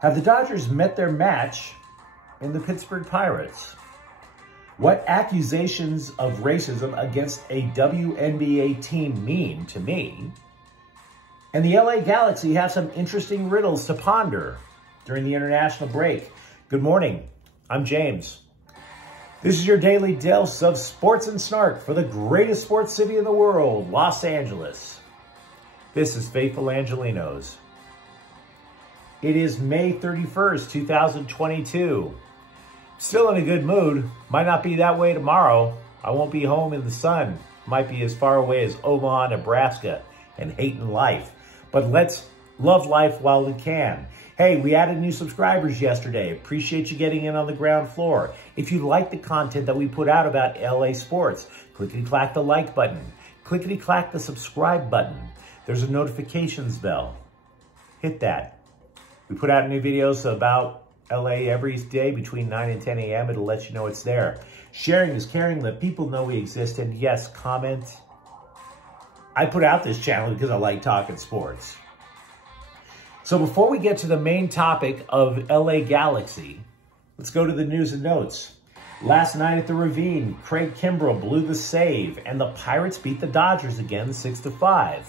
Have the Dodgers met their match in the Pittsburgh Pirates? What accusations of racism against a WNBA team mean to me? And the LA Galaxy have some interesting riddles to ponder during the international break. Good morning, I'm James. This is your daily dose of sports and snark for the greatest sports city in the world, Los Angeles. This is Faithful Angelenos. It is May 31st, 2022. Still in a good mood. Might not be that way tomorrow. I won't be home in the sun. Might be as far away as Omaha, Nebraska, and hating life. But let's love life while we can. Hey, we added new subscribers yesterday. Appreciate you getting in on the ground floor. If you like the content that we put out about LA sports, clickety-clack the like button. Clickety-clack the subscribe button. There's a notifications bell. Hit that. We put out new videos about LA every day between 9 and 10 a.m. It'll let you know it's there. Sharing is caring. Let people know we exist. And yes, comment. I put out this channel because I like talking sports. So before we get to the main topic of LA Galaxy, let's go to the news and notes. Last night at the Ravine, Craig Kimbrell blew the save, and the Pirates beat the Dodgers again 6-5.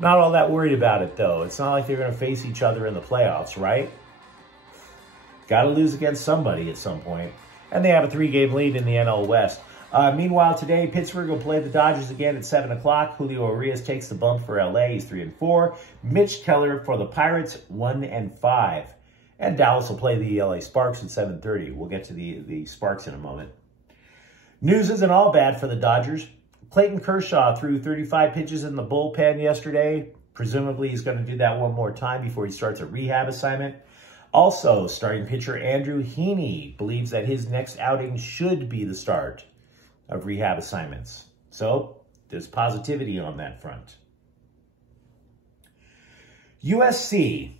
Not all that worried about it, though. It's not like they're going to face each other in the playoffs, right? Got to lose against somebody at some point. And they have a 3-game lead in the NL West. Meanwhile, today, Pittsburgh will play the Dodgers again at 7 o'clock. Julio Urias takes the bump for LA. He's 3-4. Mitch Keller for the Pirates, 1-5. And Dallas will play the LA Sparks at 7:30. We'll get to the Sparks in a moment. News isn't all bad for the Dodgers. Clayton Kershaw threw 35 pitches in the bullpen yesterday. Presumably, he's going to do that one more time before he starts a rehab assignment. Also, starting pitcher Andrew Heaney believes that his next outing should be the start of rehab assignments. So, there's positivity on that front. USC.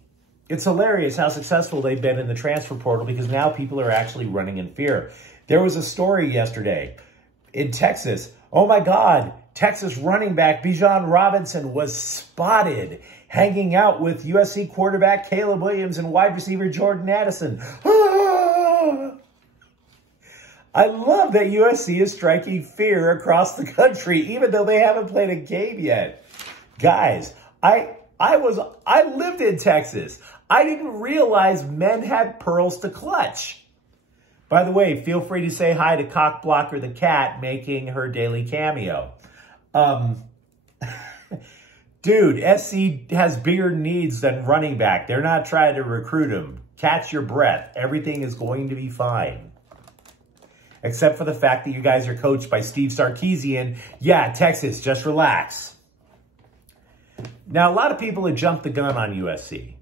It's hilarious how successful they've been in the transfer portal because now people are actually running in fear. There was a story yesterday in Texas. Oh my God, Texas running back Dejan Joveljic was spotted hanging out with USC quarterback Caleb Williams and wide receiver Jordan Addison. I love that USC is striking fear across the country, even though they haven't played a game yet. Guys, I lived in Texas. I didn't realize men had pearls to clutch. By the way, feel free to say hi to Cockblocker the cat making her daily cameo. Dude, SC has bigger needs than running back. They're not trying to recruit him. Catch your breath. Everything is going to be fine. Except for the fact that you guys are coached by Steve Sarkisian. Yeah, Texas, just relax. Now, a lot of people have jumped the gun on USC,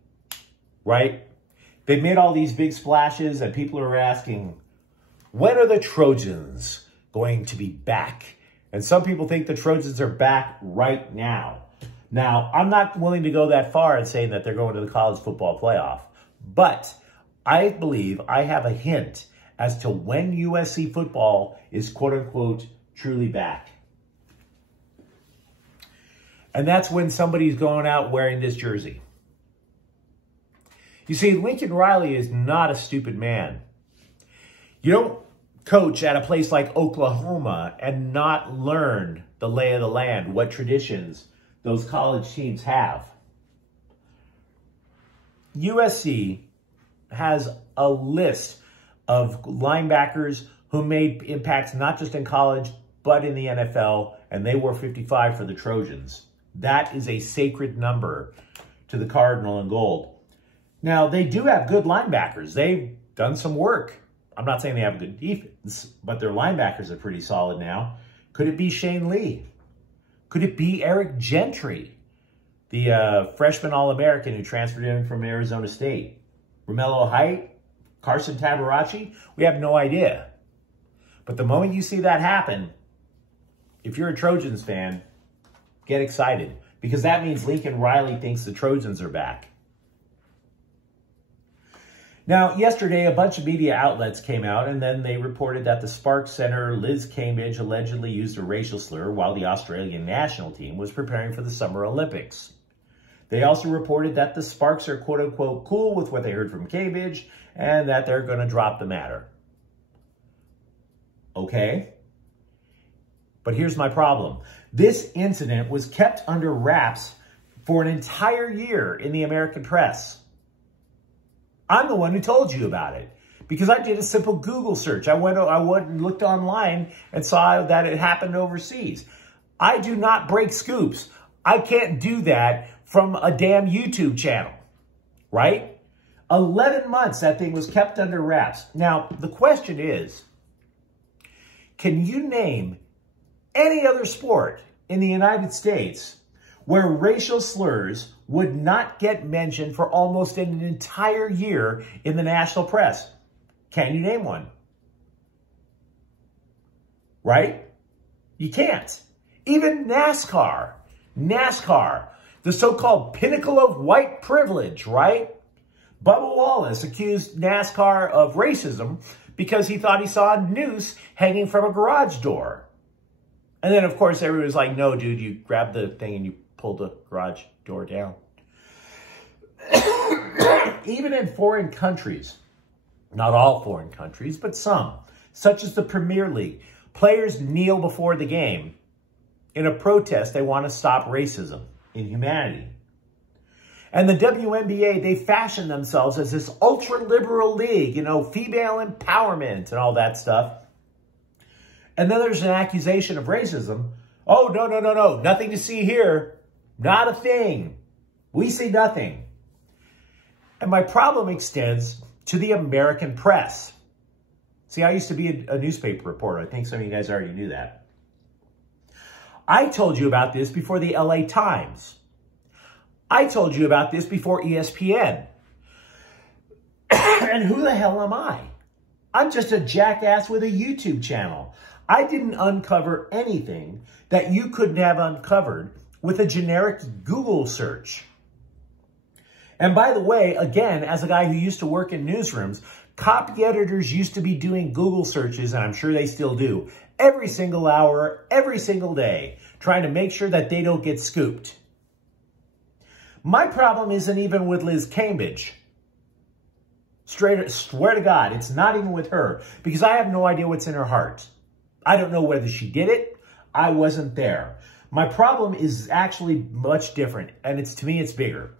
right? They've made all these big splashes and people are asking, when are the Trojans going to be back? And some people think the Trojans are back right now. Now, I'm not willing to go that far in saying that they're going to the college football playoff, but I believe I have a hint as to when USC football is quote-unquote truly back. And that's when somebody's going out wearing this jersey. You see, Lincoln Riley is not a stupid man. You don't coach at a place like Oklahoma and not learn the lay of the land, what traditions those college teams have. USC has a list of linebackers who made impacts not just in college, but in the NFL, and they wore 55 for the Trojans. That is a sacred number to the Cardinal and Gold. Now, they do have good linebackers. They've done some work. I'm not saying they have a good defense, but their linebackers are pretty solid now. Could it be Shane Lee? Could it be Eric Gentry, the freshman All-American who transferred in from Arizona State? Romello Height? Carson Tabaracci? We have no idea. But the moment you see that happen, if you're a Trojans fan, get excited. Because that means Lincoln Riley thinks the Trojans are back. Now, yesterday, a bunch of media outlets came out, and then they reported that the Sparks center, Liz Cambridge, allegedly used a racial slur while the Australian national team was preparing for the Summer Olympics. They also reported that the Sparks are quote-unquote cool with what they heard from Cambridge and that they're going to drop the matter. Okay? But here's my problem. This incident was kept under wraps for an entire year in the American press. I'm the one who told you about it because I did a simple Google search. I went and looked online and saw that it happened overseas. I do not break scoops. I can't do that from a damn YouTube channel, right? 11 months that thing was kept under wraps. Now, the question is, can you name any other sport in the United States where racial slurs would not get mentioned for almost an entire year in the national press? Can you name one? Right? You can't. Even NASCAR, the so-called pinnacle of white privilege, right? Bubba Wallace accused NASCAR of racism because he thought he saw a noose hanging from a garage door. And then, of course, everybody was like, no, dude, you grabbed the thing and you pulled the garage door down. Even in foreign countries, not all foreign countries, but some, such as the Premier League, players kneel before the game in a protest. They want to stop racism, inhumanity. And the WNBA, they fashion themselves as this ultra-liberal league, you know, female empowerment and all that stuff. And then there's an accusation of racism. Oh, no, nothing to see here. Not a thing. We see nothing. And my problem extends to the American press. See, I used to be a newspaper reporter. I think some of you guys already knew that. I told you about this before the LA Times. I told you about this before ESPN. And who the hell am I? I'm just a jackass with a YouTube channel. I didn't uncover anything that you couldn't have uncovered with a generic Google search. And by the way, again, as a guy who used to work in newsrooms, copy editors used to be doing Google searches, and I'm sure they still do, every single hour, every single day, trying to make sure that they don't get scooped. My problem isn't even with Liz Cambridge. Swear to God, it's not even with her, because I have no idea what's in her heart. I don't know whether she did it. I wasn't there. My problem is actually much different, and to me, it's bigger.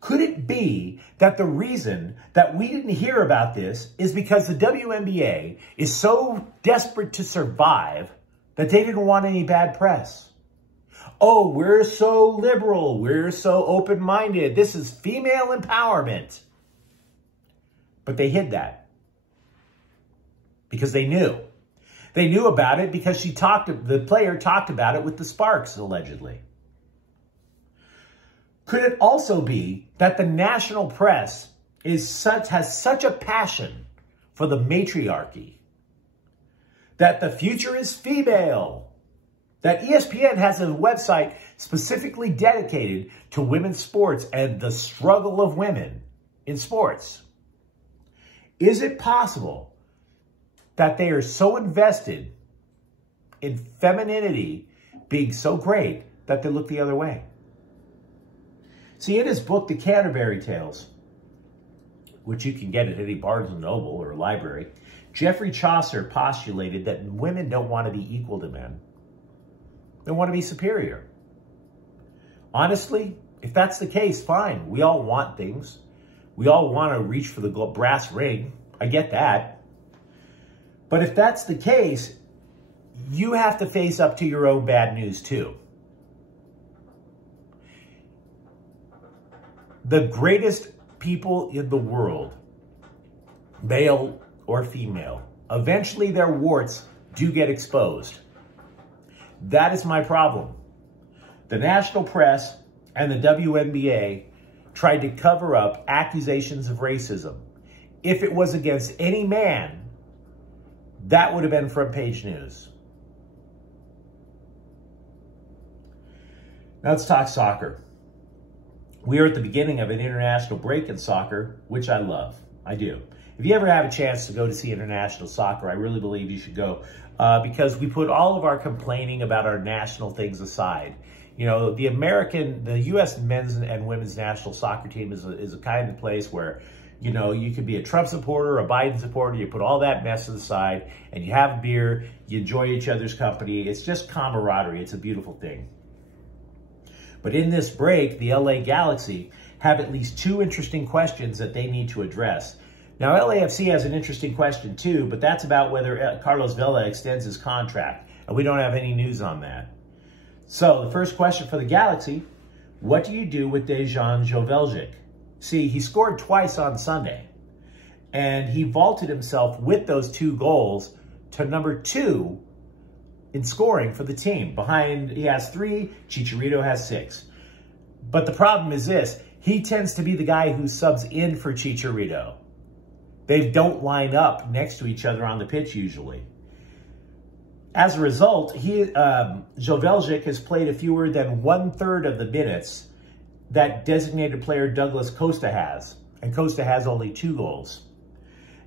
Could it be that the reason that we didn't hear about this is because the WNBA is so desperate to survive that they didn't want any bad press? Oh, we're so liberal. We're so open-minded. This is female empowerment. But they hid that because they knew. They knew about it because the player talked about it with the Sparks, allegedly. Could it also be that the national press has such a passion for the matriarchy, that the future is female, that ESPN has a website specifically dedicated to women's sports and the struggle of women in sports? Is it possible that they are so invested in femininity being so great that they look the other way? See, in his book, The Canterbury Tales, which you can get at any Barnes & Noble or library, Geoffrey Chaucer postulated that women don't want to be equal to men. They want to be superior. Honestly, if that's the case, fine. We all want things. We all want to reach for the brass ring. I get that. But if that's the case, you have to face up to your own bad news too. The greatest people in the world, male or female, eventually their warts do get exposed. That is my problem. The national press and the WNBA tried to cover up accusations of racism. If it was against any man, that would have been front page news. Now let's talk soccer. We are at the beginning of an international break in soccer, which I love. I do. If you ever have a chance to go to see international soccer, I really believe you should go because we put all of our complaining about our national things aside. You know, the U.S. men's and women's national soccer team is a kind of place where, you know, you could be a Trump supporter, a Biden supporter, you put all that mess to the side, and you have a beer, you enjoy each other's company. It's just camaraderie. It's a beautiful thing. But in this break, the LA Galaxy have at least 2 interesting questions that they need to address. Now, LAFC has an interesting question too, but that's about whether Carlos Vela extends his contract, and we don't have any news on that. So the first question for the Galaxy, what do you do with Dejan Joveljic? See, he scored twice on Sunday, and he vaulted himself with those 2 goals to number 2 in scoring for the team. Behind, he has 3, Chicharito has 6. But the problem is this, he tends to be the guy who subs in for Chicharito. They don't line up next to each other on the pitch usually. As a result, Joveljic has played a fewer than 1/3 of the minutes that designated player Douglas Costa has. And Costa has only 2 goals.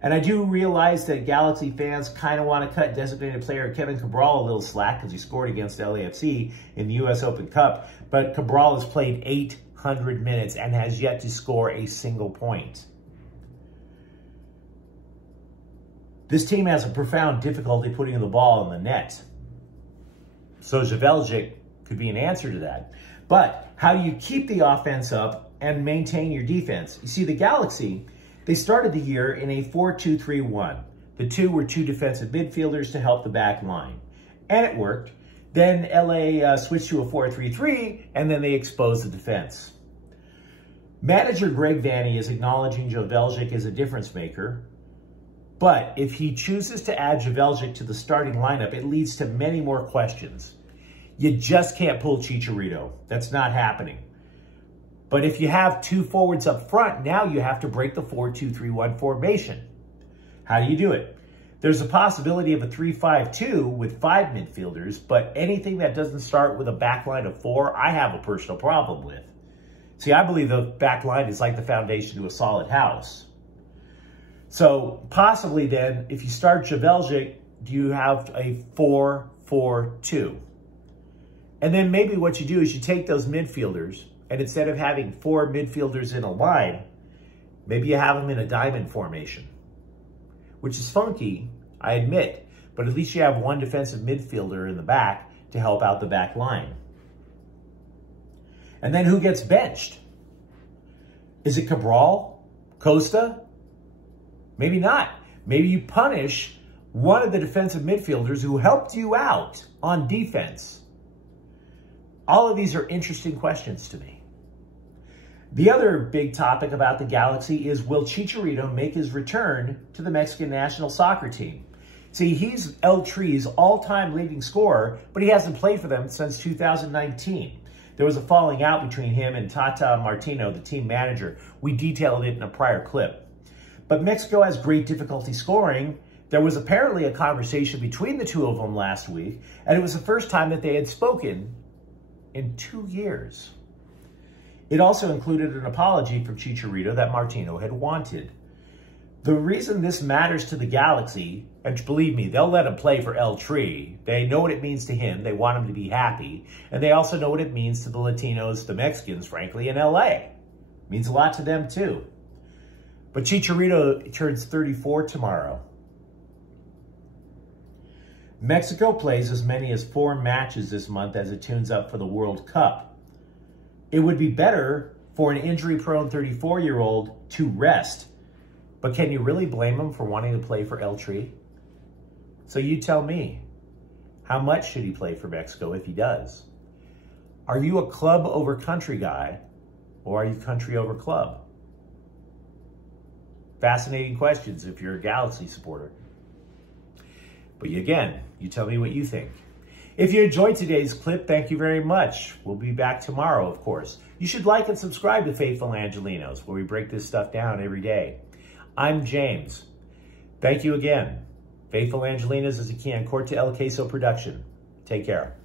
And I do realize that Galaxy fans kind of want to cut designated player Kevin Cabral a little slack because he scored against LAFC in the U.S. Open Cup. But Cabral has played 800 minutes and has yet to score a single point. This team has a profound difficulty putting the ball in the net. So Joveljic could be an answer to that. But how do you keep the offense up and maintain your defense? You see, the Galaxy, they started the year in a 4-2-3-1. The 2 were 2 defensive midfielders to help the back line. And it worked. Then LA switched to a 4-3-3, and then they exposed the defense. Manager Greg Vanney is acknowledging Joveljic as a difference maker. But if he chooses to add Joveljic to the starting lineup, it leads to many more questions. You just can't pull Chicharito. That's not happening. But if you have 2 forwards up front, now you have to break the 4-2-3-1 formation. How do you do it? There's a possibility of a 3-5-2 with 5 midfielders, but anything that doesn't start with a back line of 4, I have a personal problem with. See, I believe the back line is like the foundation to a solid house. So possibly then, if you start Joveljic, do you have a 4-4-2? And then maybe what you do is you take those midfielders, and instead of having 4 midfielders in a line, maybe you have them in a diamond formation, which is funky, I admit, but at least you have 1 defensive midfielder in the back to help out the back line. And then who gets benched? Is it Cabral? Costa? Maybe not. Maybe you punish one of the defensive midfielders who helped you out on defense. All of these are interesting questions to me. The other big topic about the Galaxy is, will Chicharito make his return to the Mexican national soccer team? See, he's El Tri's all-time leading scorer, but he hasn't played for them since 2019. There was a falling out between him and Tata Martino, the team manager. We detailed it in a prior clip. But Mexico has great difficulty scoring. There was apparently a conversation between the 2 of them last week, and it was the first time that they had spoken in 2 years. It also included an apology from Chicharito that Martino had wanted. The reason this matters to the Galaxy, and believe me, they'll let him play for El Tri. They know what it means to him. They want him to be happy. And they also know what it means to the Latinos, the Mexicans, frankly, in LA. It means a lot to them, too. But Chicharito turns 34 tomorrow. Mexico plays as many as 4 matches this month as it tunes up for the World Cup. It would be better for an injury-prone 34-year-old to rest. But can you really blame him for wanting to play for El Tri? So you tell me, how much should he play for Mexico if he does? Are you a club over country guy, or are you country over club? Fascinating questions if you're a Galaxy supporter. But again, you tell me what you think. If you enjoyed today's clip, thank you very much. We'll be back tomorrow, of course. You should like and subscribe to Faithful Angelenos, where we break this stuff down every day. I'm James. Thank you again. Faithful Angelenos is a Corte El Queso production. Take care.